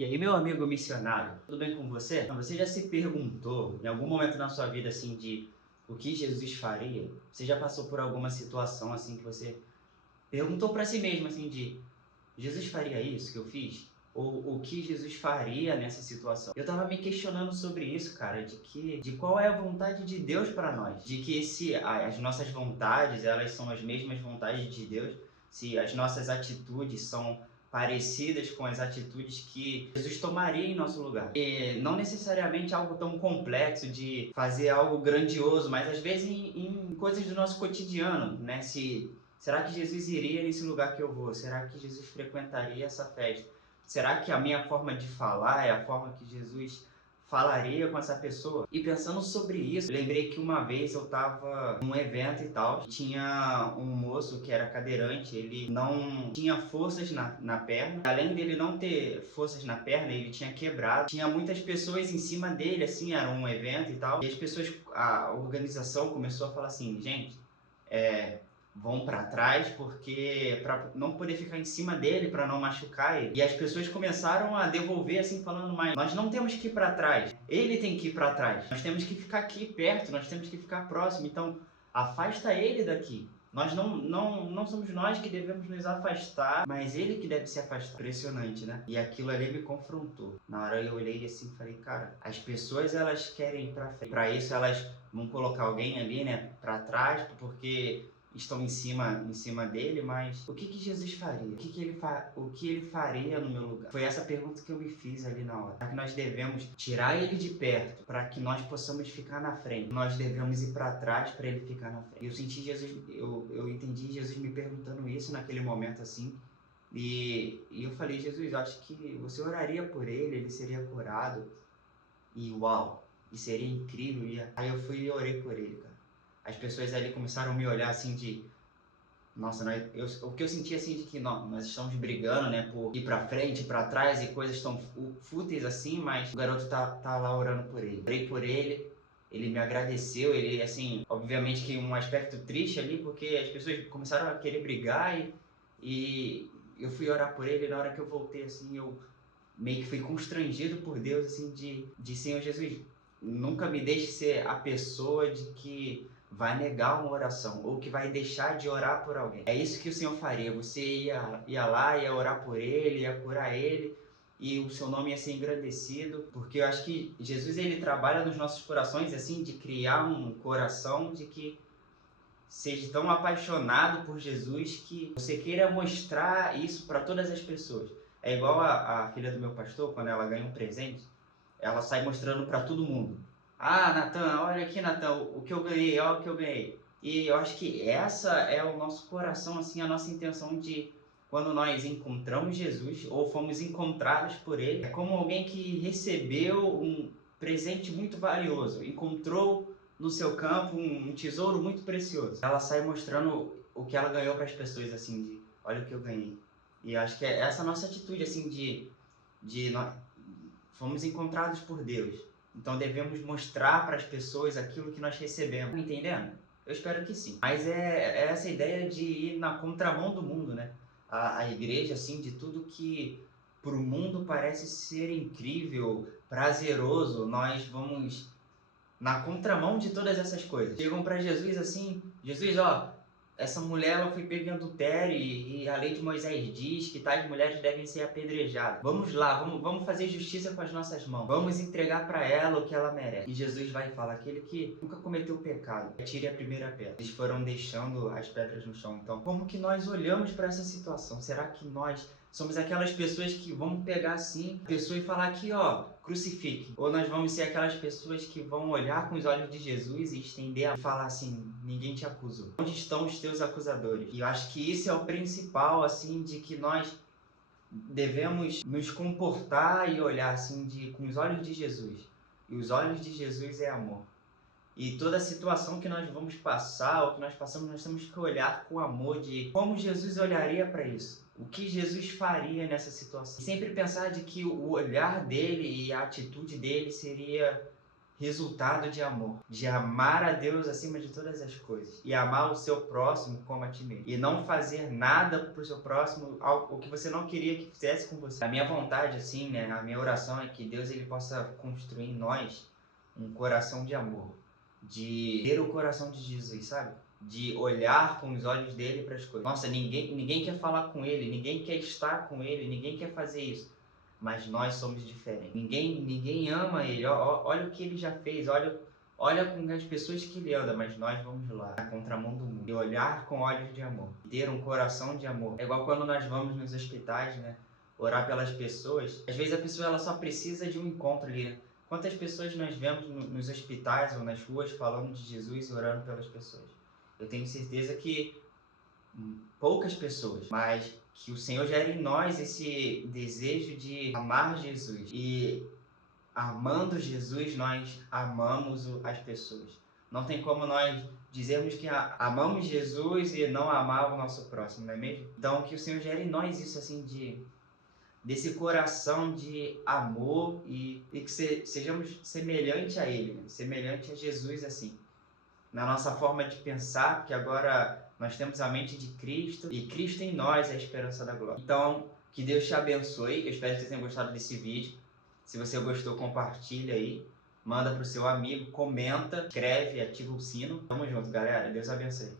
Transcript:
E aí, meu amigo missionário, tudo bem com você? Você já se perguntou, em algum momento na sua vida, assim, de o que Jesus faria? Você já passou por alguma situação, assim, que você perguntou para si mesmo, assim, de Jesus faria isso que eu fiz? Ou o que Jesus faria nessa situação? Eu tava me questionando sobre isso, cara, de qual é a vontade de Deus para nós? De que se as nossas vontades, elas são as mesmas vontades de Deus, se as nossas atitudes são parecidas com as atitudes que Jesus tomaria em nosso lugar. E não necessariamente algo tão complexo de fazer algo grandioso, mas às vezes em coisas do nosso cotidiano, né? Será que Jesus iria nesse lugar que eu vou? Será que Jesus frequentaria essa festa? Será que a minha forma de falar é a forma que Jesus falaria com essa pessoa? E pensando sobre isso, lembrei que uma vez eu estava num evento e tal, tinha um moço que era cadeirante, ele não tinha forças na perna, além dele não ter forças na perna, ele tinha quebrado, tinha muitas pessoas em cima dele, assim, era um evento e tal, e as pessoas, a organização começou a falar assim, gente, vão para trás porque para não poder ficar em cima dele, para não machucar ele. E as pessoas começaram a devolver assim falando, mas nós não temos que ir para trás. Ele tem que ir para trás. Nós temos que ficar aqui perto, nós temos que ficar próximo. Então, afasta ele daqui. Nós não somos nós que devemos nos afastar, mas ele que deve se afastar. Impressionante, né? E aquilo ali me confrontou. Na hora eu olhei assim e falei, cara, as pessoas elas querem ir para frente. Para isso elas vão colocar alguém ali, né, para trás, porque estão em cima dele, mas o que Jesus faria? O que ele faria no meu lugar? Foi essa pergunta que eu me fiz ali na hora. Será que nós devemos tirar ele de perto para que nós possamos ficar na frente? Nós devemos ir para trás para ele ficar na frente. Eu senti Jesus, eu entendi Jesus me perguntando isso naquele momento assim. E eu falei, Jesus, eu acho que você oraria por ele seria curado. E uau, e seria incrível. Aí eu fui e orei por ele, cara. As pessoas ali começaram a me olhar assim de nossa, o que eu senti assim de que nós estamos brigando, né, por ir pra frente, ir pra trás e coisas tão fúteis assim, mas o garoto tá lá orando por ele. Orei por ele, ele me agradeceu, ele, assim, obviamente que um aspecto triste ali, porque as pessoas começaram a querer brigar e eu fui orar por ele e na hora que eu voltei, assim, eu meio que fui constrangido por Deus, assim, de Senhor Jesus, nunca me deixe ser a pessoa de que vai negar uma oração ou que vai deixar de orar por alguém. É isso que o Senhor faria. Você ia lá, ia orar por ele, ia curar ele e o seu nome ia ser engrandecido, porque eu acho que Jesus ele trabalha nos nossos corações assim de criar um coração de que seja tão apaixonado por Jesus que você queira mostrar isso para todas as pessoas. É igual a filha do meu pastor, quando ela ganha um presente, ela sai mostrando para todo mundo. Ah, Natan, olha aqui, Natan, o que eu ganhei, olha o que eu ganhei. E eu acho que essa é o nosso coração, assim, a nossa intenção de quando nós encontramos Jesus ou fomos encontrados por Ele, é como alguém que recebeu um presente muito valioso, encontrou no seu campo um tesouro muito precioso. Ela sai mostrando o que ela ganhou para as pessoas, assim, de olha o que eu ganhei. E eu acho que é essa nossa atitude, assim, de nós fomos encontrados por Deus. Então devemos mostrar para as pessoas aquilo que nós recebemos. Tá entendendo? Eu espero que sim. Mas é essa ideia de ir na contramão do mundo, né? A igreja, assim, de tudo que para o mundo parece ser incrível, prazeroso, nós vamos na contramão de todas essas coisas. Chegam para Jesus assim, Jesus, ó, essa mulher ela foi pega em adultério e a lei de Moisés diz que tais mulheres devem ser apedrejadas. Vamos lá, vamos fazer justiça com as nossas mãos. Vamos entregar para ela o que ela merece. E Jesus vai falar, aquele que nunca cometeu pecado, tire a primeira pedra. Eles foram deixando as pedras no chão. Então, como que nós olhamos para essa situação? Será que nós somos aquelas pessoas que vão pegar assim a pessoa e falar aqui, ó, crucifique? Ou nós vamos ser aquelas pessoas que vão olhar com os olhos de Jesus e estender e falar assim, ninguém te acusou. Onde estão os teus acusadores? E eu acho que isso é o principal, assim, de que nós devemos nos comportar e olhar assim com os olhos de Jesus. E os olhos de Jesus é amor. E toda situação que nós vamos passar, ou que nós passamos, nós temos que olhar com amor de como Jesus olharia para isso. O que Jesus faria nessa situação. E sempre pensar de que o olhar dele e a atitude dele seria resultado de amor, de amar a Deus acima de todas as coisas e amar o seu próximo como a ti mesmo. E não fazer nada pro seu próximo, o que você não queria que fizesse com você. A minha vontade, assim, né, a minha oração é que Deus ele possa construir em nós um coração de amor, de ter o coração de Jesus, sabe? De olhar com os olhos dele para as coisas. Nossa, ninguém quer falar com ele, ninguém quer estar com ele, ninguém quer fazer isso. Mas nós somos diferentes. Ninguém ama ele. Olha o que ele já fez, olha com as pessoas que ele anda, mas nós vamos lá, na contramão do mundo. E olhar com olhos de amor, ter um coração de amor. É igual quando nós vamos nos hospitais, né? Orar pelas pessoas. Às vezes a pessoa ela só precisa de um encontro ali, né? Quantas pessoas nós vemos nos hospitais ou nas ruas falando de Jesus e orando pelas pessoas? Eu tenho certeza que poucas pessoas, mas que o Senhor gere em nós esse desejo de amar Jesus. E amando Jesus, nós amamos as pessoas. Não tem como nós dizermos que amamos Jesus e não amar o nosso próximo, não é mesmo? Então que o Senhor gere em nós isso assim desse coração de amor e que sejamos semelhante a Ele, né? Semelhante a Jesus assim, na nossa forma de pensar, porque agora nós temos a mente de Cristo e Cristo em nós é a esperança da glória. Então, que Deus te abençoe. Eu espero que você tenha gostado desse vídeo. Se você gostou, compartilha aí, manda pro seu amigo, comenta, escreve, ativa o sino. Tamo junto, galera. Deus abençoe.